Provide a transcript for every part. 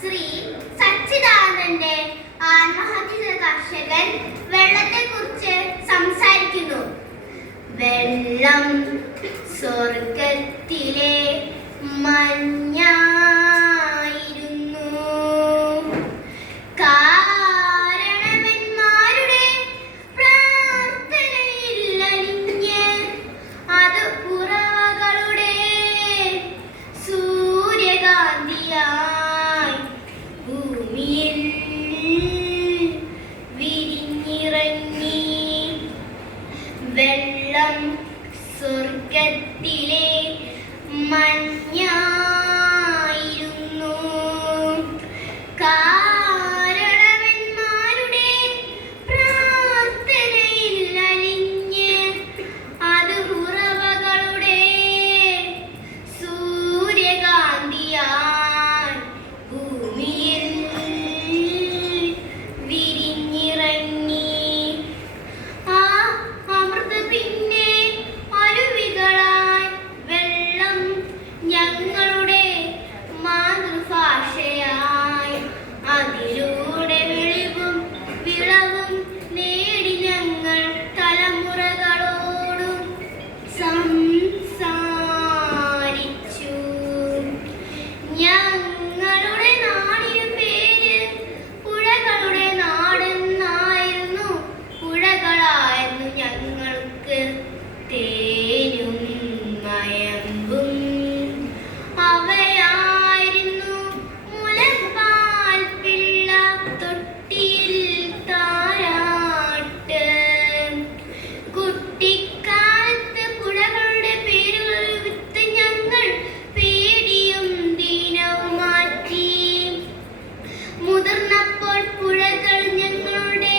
ശ്രീ സച്ചിദാനന്ദന്റെ ആത്മഹത്യ കർഷകൻ വെള്ളത്തെക്കുറിച്ച് സംസാരിക്കുന്നു. വെള്ളം സ്വർഗത്തിലെ മഞ്ഞായിരുന്നു. കാരണവന്മാരുടെ പ്രാർത്ഥനയിൽ അലിഞ്ഞ് അത് ഉറവകളുടെ സൂര്യകാന്തിയായി ഭൂമിയിൽ വിരിഞ്ഞിറങ്ങി. വെള്ളം സ്വർഗത്തിലെ മഞ്ഞായിരുന്നു. കാരണവന്മാരുടെ പ്രാർത്ഥനയിൽ അലിഞ്ഞ് അത് ഉറവകളുടെ സൂര്യകാന്തിയായി ഭൂമിയിൽ വിരിഞ്ഞിറങ്ങി. ആ അമൃത പിന്നെ അരുവികളായി വെള്ളം ഞങ്ങളുടെ മാതൃഭാഷയായി. അതിലൂടെ വെളിവും വിളവും നേടി ഞങ്ങൾ തലമുറകളോടും സംസാരിച്ചു. ഞങ്ങളുടെ നാടിനു പേര് പുഴകളുടെ നാടെന്നായിരുന്നു. പുഴകളായിരുന്നു ഞങ്ങൾക്ക് തേനും മയമ്പും. അവയായിരുന്നു മുലപ്പാൽ പിള്ള തൊട്ടിയിൽ താരാട്ട്. കുട്ടിക്കാലത്ത് പുഴകളുടെ പേരുകൾ വിത്ത് ഞങ്ങൾ പേടിയും ദീനവും മാറ്റി. മുതിർന്നപ്പോൾ പുഴകൾ ഞങ്ങളുടെ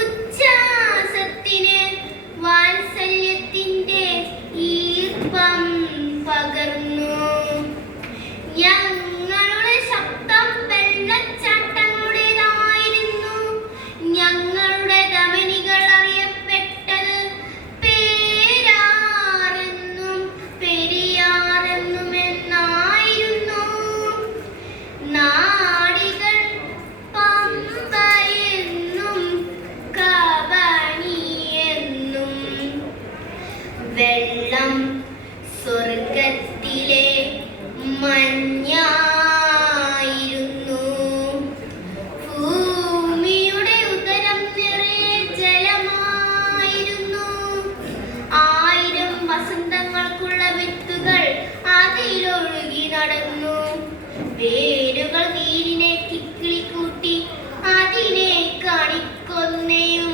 ഉച്ഛ്വാസത്തിന് വാത്സല്യത്തിന്റെ ഈർപ്പം പകർന്നു. ഞങ്ങളുടെ ശബ്ദം വെള്ളച്ചാട്ടങ്ങളുടേതായിരുന്നു. ഞങ്ങളുടെ ധമനികൾ അറിയപ്പെട്ടത് പേരാറെന്നും പെരിയാറെന്നുമെന്നായിരുന്നു. നാടികൾ പമ്പയെന്നും കബനിയെന്നും. വെള്ളം സ്വർഗത്തിലെ മഞ്ഞായിരുന്നു. ഭൂമിയുടെ ഉദരം നിറയെ ജലമായിരുന്നു. 1000 വസന്തങ്ങൾക്കുള്ള വിത്തുകൾ അതിലൊഴുകി നടന്നു. വേരുകൾ നീരിനെ കിക്കിളിക്കൂട്ടി അതിനെ കണിക്കൊന്നയും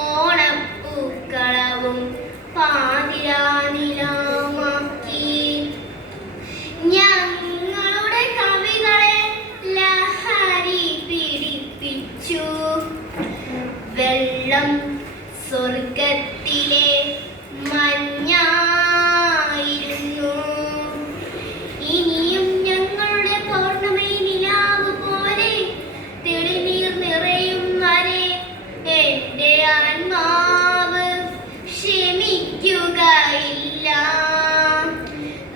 ഓണപ്പൂക്കളവും പാതിരാനിലാമാക്കി. ഞങ്ങളുടെ കവികളെ ലഹരി പിടിപ്പിച്ചു. വെള്ളം സ്വർഗത്തിലെ മഞ്ഞായിരുന്നു. ഇനിയും ഞങ്ങളുടെ പൗർണമി നിലാവ് പോലെ തെളിനീർ നിറയും വരെ എന്റെ ആത്മാവ് ക്ഷമിക്കുകയില്ല.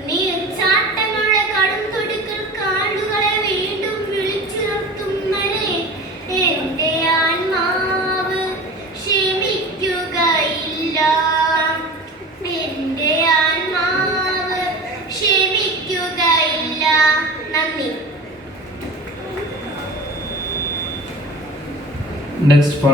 നീർച്ചാട്ടങ്ങളുടെ കടുംതൊടുക്കൽ കാടുകളെ വീണ്ടും വിളിച്ചുണർത്തും വരെ എന്റെ ആത്മാവ് ക്ഷമിക്കുകയില്ല. എന്റെ ആത്മാവ് ക്ഷമിക്കുകയില്ല. നന്ദി. Next part.